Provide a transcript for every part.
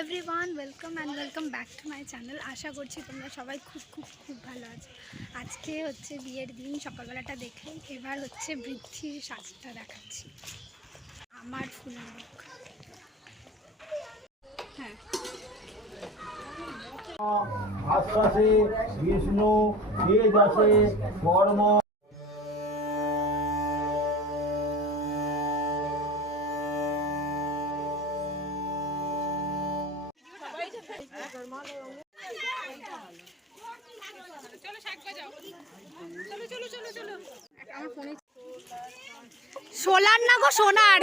Everyone welcome and welcome back to my channel আশা করছি তোমরা সবাই খুব খুব খুব ভালো আছো। আজকে হচ্ছে বিয়ের দিন, সকালবেলাটা দেখে এবার হচ্ছে বৃদ্ধির সাজটা দেখাচ্ছি। আমার ফুল হ্যাঁ। আশ্বাসে, বিষ্ণু, তেজ আসে কর্ম সোলার না গো সোনার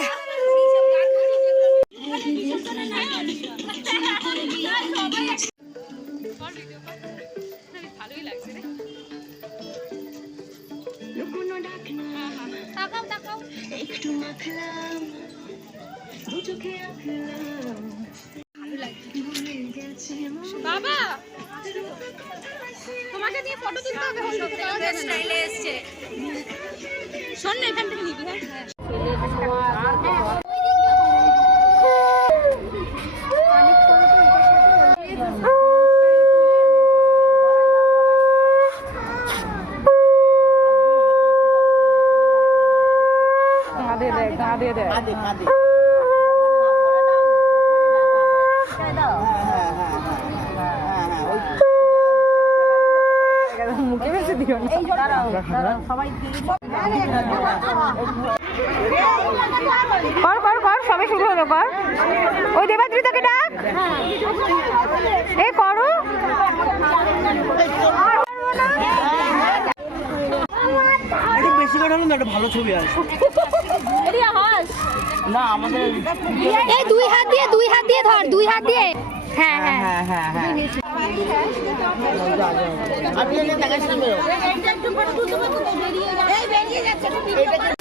একটু মাখলাম দু চোখে মন। বাবা! তোমাকে নিয়ে ফটো তুলতে হবে স্টাইলে এসছে শোন না এখান থেকে নিবি হ্যাঁ? কর কর কর সবে শুরু হলো কর। ওই দেবাদ্রিতাকে ডাক। এ করো। বেশি করে হলে না একটা ভালো ছবি আসে না আমাদের এই দুই হাত দিয়ে দুই হাত দিয়ে ধর দুই হাত দিয়ে। হ্যাঁ। হ্যাঁ হ্যাঁ হ্যাঁ। আপনি টাকা সামনে এই বেরিয়ে যাচ্ছে।